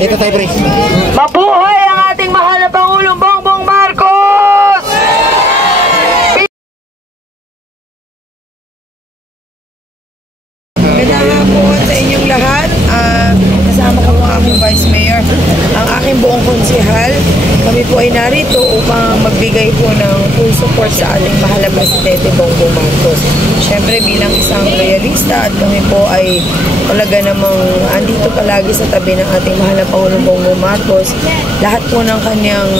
Ito tayo, pre. Mabuhay ang ating mahal na Pangulong Bongbong Marcos! Magandang hapon sa inyong lahat. Kasama ko po ang aking Vice Mayor, ang aking buong konsehal. Kami po ay narito upang magbigay po ng full support sa ating mahal na Presidente Bongbong Marcos. Siyempre bilang isang loyalista at kami po ay talaga namang andito palagi sa tabi ng ating mahal na Pangulong Bongbong Marcos. Lahat po ng kanyang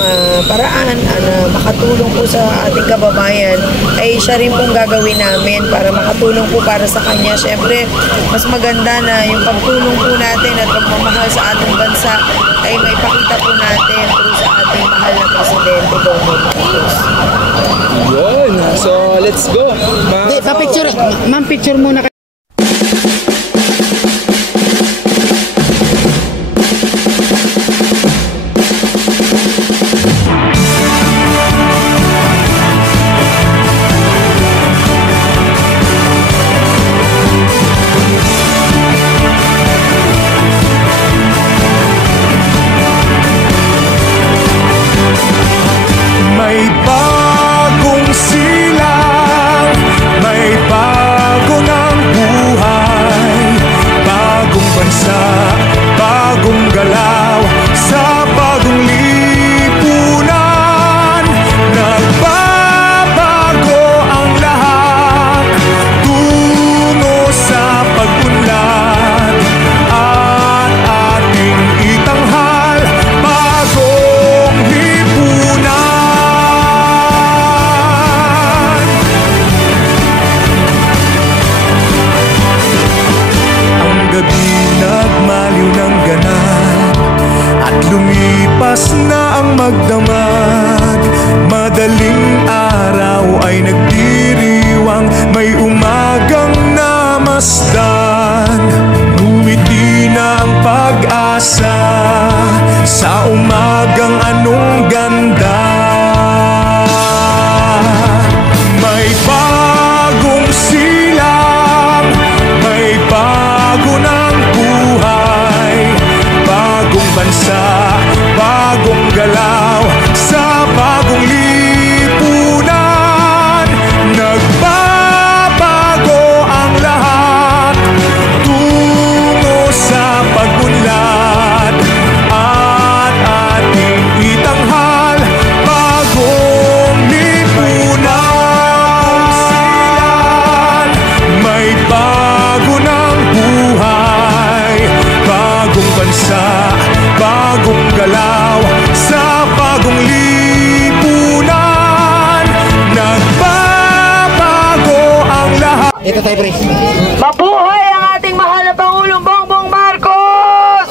paraan na makatulong po sa ating kababayan ay siya rin pong gagawin namin para makatulong po para sa kanya. Siyempre, mas maganda na yung pagtulong po natin at pagmamahal sa ating bansa ay maipakita po natin through sa ating mahal na Presidente Bongbong Marcos. Yun. So, let's go. Pa-picture. Ma'am, picture muna. May bagong silang, may bago ng buhay, bagong bansa, bagong galaw, sa bagong lipunan. Nagbabago ang lahat, tungo sa pag-unlad, at ating itanghal, bagong lipunan. Gabi nagmaliw ng ganap at lumipas na ang magdamag. Madaling araw ay nagdiriwang, may umagang namasdan. Ngumiti na ang pag-asa sa umagang anong ganda. May bagong silang, may bago ng buhay, bagong bansa, bagong galaw, sa bagong lipunan. Nagbabago ang lahat, tungo sa pag-unlad, at ating itanghal, bagong lipunan. May bago ng buhay, bagong bansa, bagong galaw, sa bagong lipunan. Nagbabago ang lahat. Ito tayo, pre. Mabuhay ang ating mahal na Pangulong Bongbong Marcos!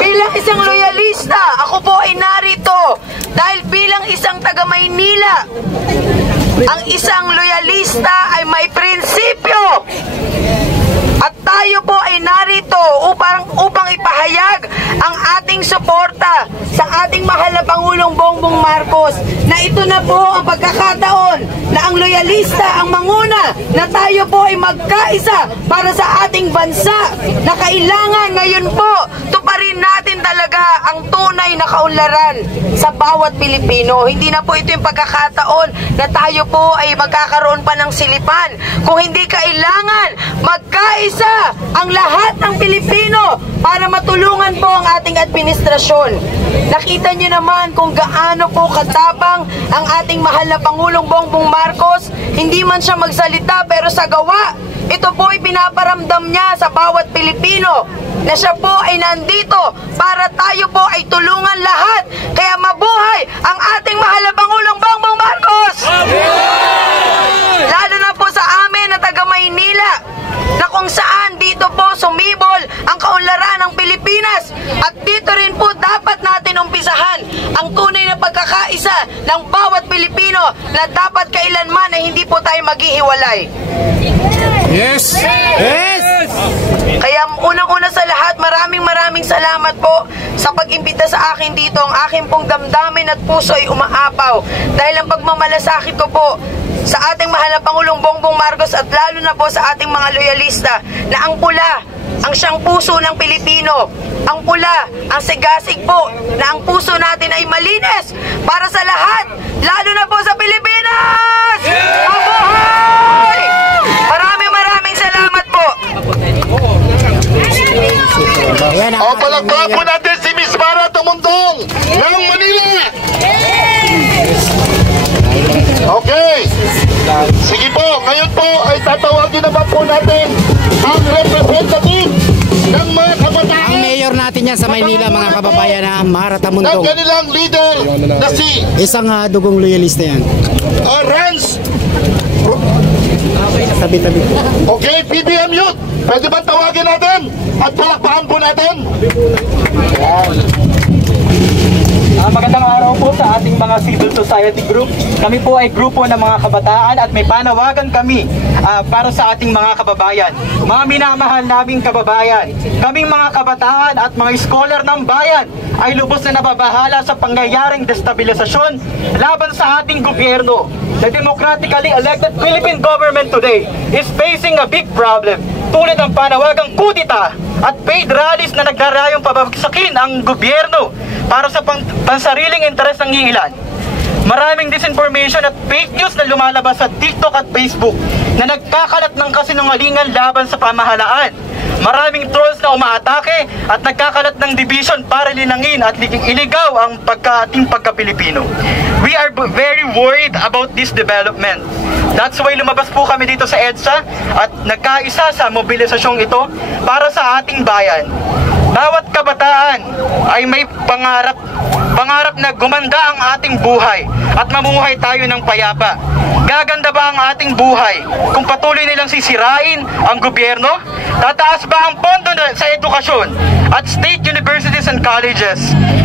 Bilang isang loyalista, ako po ay narito dahil bilang isang taga-Maynila, ang isang loyalista ay may prinsipyo. At tayo po ay narito upang ipahayag ang ating suporta sa ating mahal na Pangulong Bongbong Marcos, na ito na po ang pagkakataon na ang loyalista ang manguna, na tayo po ay magkaisa para sa ating bansa, na kailangan ngayon po tuparin natin talaga ang tunay na kaunlaran sa bawat Pilipino. Hindi na po ito yung pagkakataon na tayo po ay magkakaroon pa ng silipan, kung hindi kailangan magkaisa ang lahat ng Pilipino para matulungan po ang ating administrasyon. Nakita niyo naman kung gaano po katapang ang ating mahal na Pangulong Bongbong Marcos. Hindi man siya magsalita, pero sa gawa, ito po ay pinaparamdam niya sa bawat Pilipino na siya po ay nandito para tayo po ay tulungan lahat. Kaya mabuhay ang ating mahal na Pangulong Bongbong Marcos! Lalo na po sa amin na taga-Maynila, na kung saan dito po sumibol ang kaunlaran ng Pilipinas, at dito rin po dapat natin umpisahan ang tunay na pagkakaisa ng bawat Pilipino, na dapat kailanman ay hindi po tayo maghihiwalay. Yes! Yes! Kaya unang-una sa lahat, maraming salamat po sa pag-imbita sa akin dito. Ang aking pong damdamin at puso ay umaapaw dahil ang pagmamalasakit ko po sa ating mahal na Pangulong Bongbong Marcos, at lalo na po sa ating mga loyalista, na ang pula ang siyang puso ng Pilipino, ang pula, ang sigasig po na ang puso natin ay malinis para sa lahat, lalo na po sa Pilipinas! Mabuhay! Maraming salamat po! O palakpakan po natin si Miss Mara Tumundong ng Manila. Okay. Sige po, ngayon po ay tatawagin naman po natin ang representative ng mga kabataan. Ang mayor natin yan sa Maynila, mga kababayan, na Mara Ng Tumundong. kanilang leader na si Isang dugong loyalista yan. Rans. Tabi-tabi. Okay, PBM Youth. Pwede ba tawagin natin at palakpakan po natin? Magandang araw po sa ating mga civil society group. Kami po ay grupo ng mga kabataan at may panawagan kami para sa ating mga kababayan. Mga minamahal naming kababayan, kaming mga kabataan at mga scholar ng bayan ay lubos na nababahala sa pangyayaring destabilisasyon laban sa ating gobyerno. The democratically elected Philippine government today is facing a big problem, tulad ng panawagang kudita at paid rallies na nagrarayong pabagsakin ang gobyerno para sa pansariling interes ng iilan. Maraming disinformation at fake news na lumalabas sa TikTok at Facebook na nagkakalat ng kasinungalingan laban sa pamahalaan. Maraming trolls na umaatake at nagkakalat ng division para linangin at iligaw ang ating pagka-Pilipino. We are very worried about this development. That's why lumabas po kami dito sa EDSA at nagkaisa sa mobilisasyong ito para sa ating bayan. Bawat kabataan ay may pangarap na gumanda ang ating buhay at mamuhay tayo ng payapa. Gaganda ba ang ating buhay kung patuloy nilang sisirain ang gobyerno? Tataas ba ang pondo sa edukasyon at state universities and colleges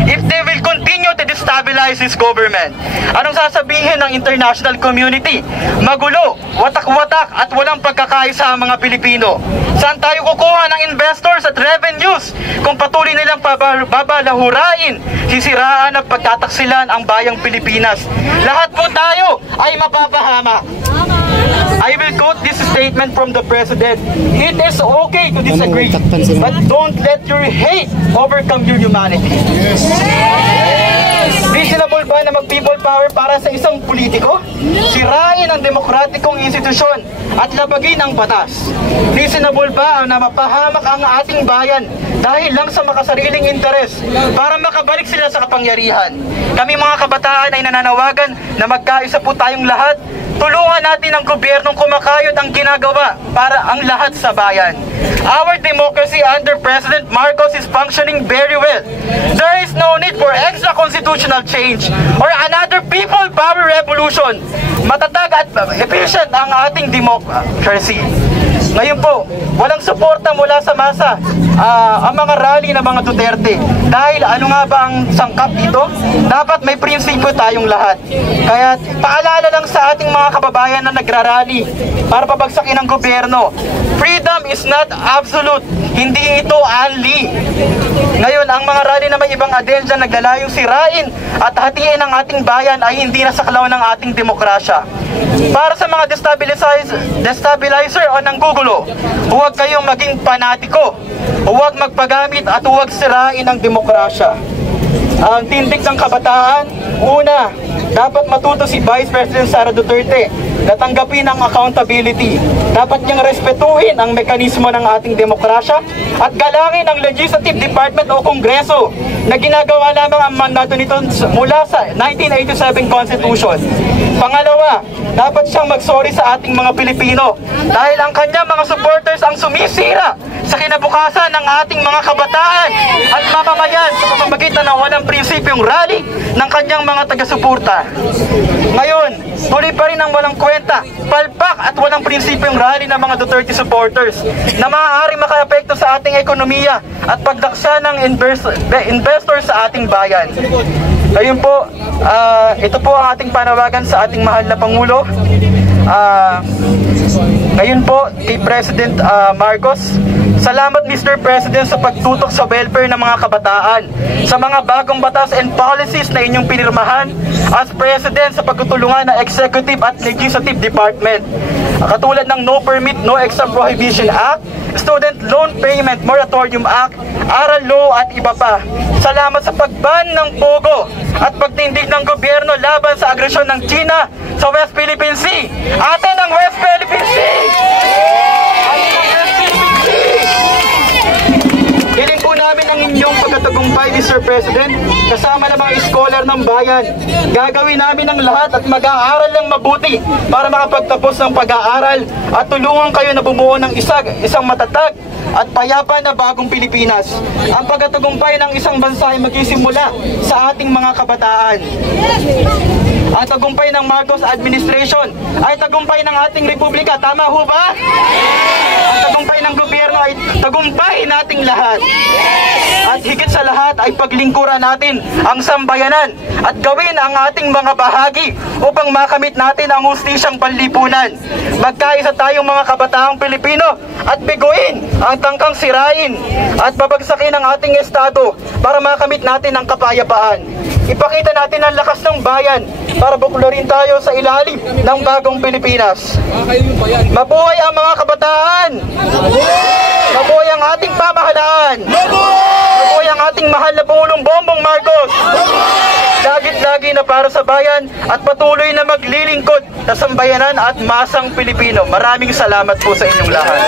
if they will continue to destabilize this government? Anong sasabihin ng international community? Magulo, watak-watak at walang pagkakaisa ang mga Pilipino. Saan tayo kukuha ng investors at revenues kung patuloy nilang babalahurain, sisiraan at pagtataksilan ang bayang Pilipinas? Lahat po tayo ay mapapahamak. I will quote this statement from the President. It is okay to disagree, but don't let your hate overcome your humanity. Reasonable ba na mag-people power para sa isang politiko? Sirain ang demokratikong institusyon at labagin ang batas. Reasonable ba na mapahamak ang ating bayan dahil lang sa makasariling interes para makabalik sila sa kapangyarihan? Kami mga kabataan ay nananawagan na magkaisa po tayong lahat. Tulungan natin ang gobyernong kumakayod ang ginagawa para ang lahat sa bayan. Our democracy under President Marcos is functioning very well. There is no need for extra constitutional change or another people power revolution. Matatag at efficient ang ating democracy. Ngayon po, walang suporta mula sa masa ang mga rally ng mga Duterte. Dahil ano nga ba ang sangkap dito? Dapat may prinsipyo tayong lahat. Kaya paalala lang sa ating mga kababayan na nagrarally para pabagsakin ang gobyerno. Freedom is not absolute. Hindi ito only. Ngayon, ang mga rally na may ibang agenda naglalayong sirain at hatiin ang ating bayan ay hindi na saklaw ng ating demokrasya. Para sa mga destabilizer o nanggugulo, huwag kayong maging panatiko, huwag magpagamit at huwag sirain ang demokrasya. Ang tindig ng kabataan, una, dapat matuto si Vice President Sara Duterte na tanggapin ang accountability. Dapat niyang respetuhin ang mekanismo ng ating demokrasya at galangin ang Legislative Department o Kongreso na ginagawa lamang ang mandato nito mula sa 1987 Constitution. Pangalawa, dapat siyang magsorry sa ating mga Pilipino dahil ang kanyang mga supporters ang sumisira sa kinabukasan ng ating mga kabataan at mamamayan sa pamamagitan ng walang prinsipyong rally ng kanyang mga taga-suporta. Ngayon, tuloy pa rin ang walang kwenta, palpak at walang prinsipyong rally ng mga Duterte supporters na maaaring makaapekto sa ating ekonomiya at pagdaksa ng investors sa ating bayan. Ngayon po, ito po ang ating panawagan sa ating mahal na Pangulo. Ngayon po, kay President Marcos, salamat Mr. President sa pagtutok sa welfare ng mga kabataan, sa mga bagong batas and policies na inyong pinirmahan as President sa pagtutulungan ng Executive at Legislative Department. Katulad ng No Permit, No Exam Prohibition Act Student Loan Payment Moratorium Act, Aral Law at iba pa. Salamat sa pagban ng Pogo at pagtindig ng gobyerno laban sa agresyon ng China sa West Philippine Sea. Atin ang West Philippine Sea! Atin ang West Philippine Sea! Hiling po namin ang inyong pagkatagumpay, Mr. President, kasama ng mga scholar ng bayan. Gagawin namin ang lahat at mag-aaral ng mabuti para makapagtapos ng pag-aaral at tulungan kayo na bumuo ng isang matatag at payapa na bagong Pilipinas. Ang pagkatagumpay ng isang bansa ay magsisimula sa ating mga kabataan. Ang tagumpay ng Marcos administration ay tagumpay ng ating republika. Tama ho ba? Ang tagumpay ng gobyerno ay tagumpay nating lahat. At higit sa lahat ay paglingkuran natin ang sambayanan at gawin ang ating mga bahagi upang makamit natin ang hustisyang panlipunan. Magkaisa tayong mga kabataang Pilipino at biguin ang tangkang sirain at babagsakin ang ating estado para makamit natin ang kapayapaan. Ipakita natin ang lakas ng bayan para buklarin tayo sa ilalim ng bagong Pilipinas. Mabuhay ang mga kabataan! Mabuhay ang ating pamahalaan! Mabuhay ang ating mahal na Pangulong Bongbong Marcos! Lagit-lagi na para sa bayan at patuloy na maglilingkod sa sambayanan at masang Pilipino. Maraming salamat po sa inyong lahat.